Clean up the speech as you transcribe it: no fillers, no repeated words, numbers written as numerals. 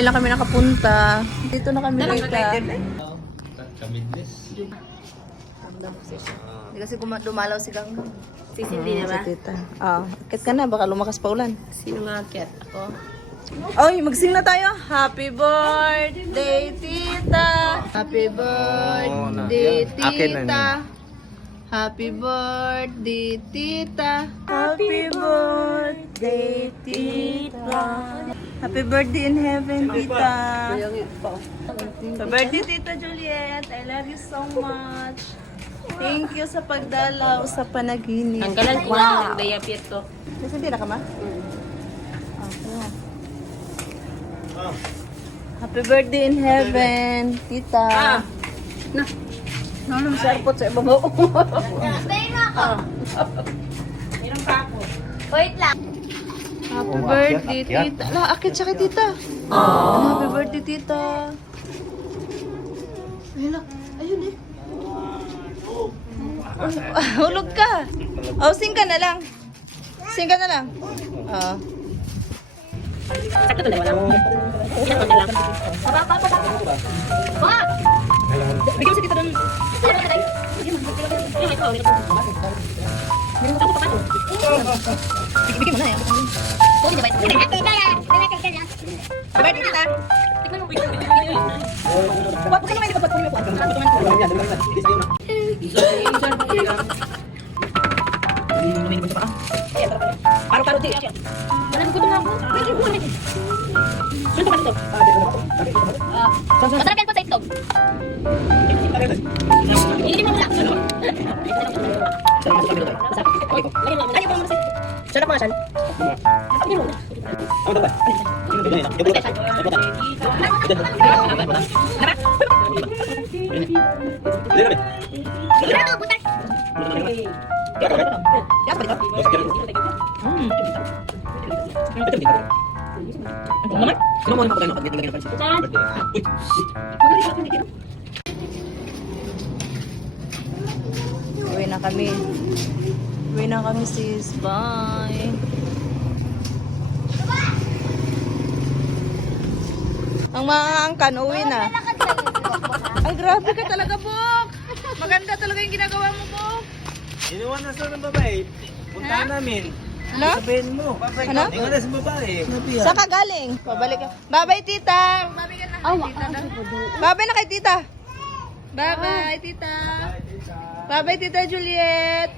Ngayon lang kami nakapunta. Dito na kami tita. Kamidlis. Hindi kasi dumalaw si Ganggang. Si Cindy, diba? Si tita. Akit ka na, baka lumakas pa ulan. Sino nga akyat? Ako? Oy, magsing na tayo. Happy birthday, tita. Happy birthday, tita. Happy birthday, tita. Happy birthday, tita. Happy birthday in heaven, tita. Happy birthday, Tita Juliet. I love you so much. Thank you sa pagdalaw sa panaginip. Ang galan ko ng diapir ko. Kasi hindi na ka ma? Happy birthday in heaven, tita. Na. Ano sa airport sa ibabaw? Meron pa ako. Wait lang. Happy birthday, tita. Ala, akit siya kay tita. Happy birthday, tita. Ayun, ayun eh. Hulog ka. Sing ka na lang. Sing ka na lang. Sakto to, wala mo. Ilan ko lang. Wag! Bigyan mo si tita doon. Bigyan mo na eh. Happy birthday, tita. Wag ka naman, hindi ka ba't pumipo? Paro-paro, di. Wala ko na ako. Medyo buwan eh. Saan pa ito? Masarap yan po sa itlog. Hindi mo wala. Sarap mga san? Ano, butas? Uwi na kami. Uwi na kami sis. Bye. Ang mga angkan, uwi na. Ay, grabe ka talaga, Bok. Maganda talaga yung ginagawa mo, Bok. Inuwan na sa ng babae. Puntahan namin. Ano? Sabihin mo. Ano? Tingnan na sa babae. Saan ka galing? Pabalik ka. Bye-bye, tita. Bye-bye ka na kay tita. Bye-bye na kay tita. Bye-bye, tita. Bye-bye, tita Juliet.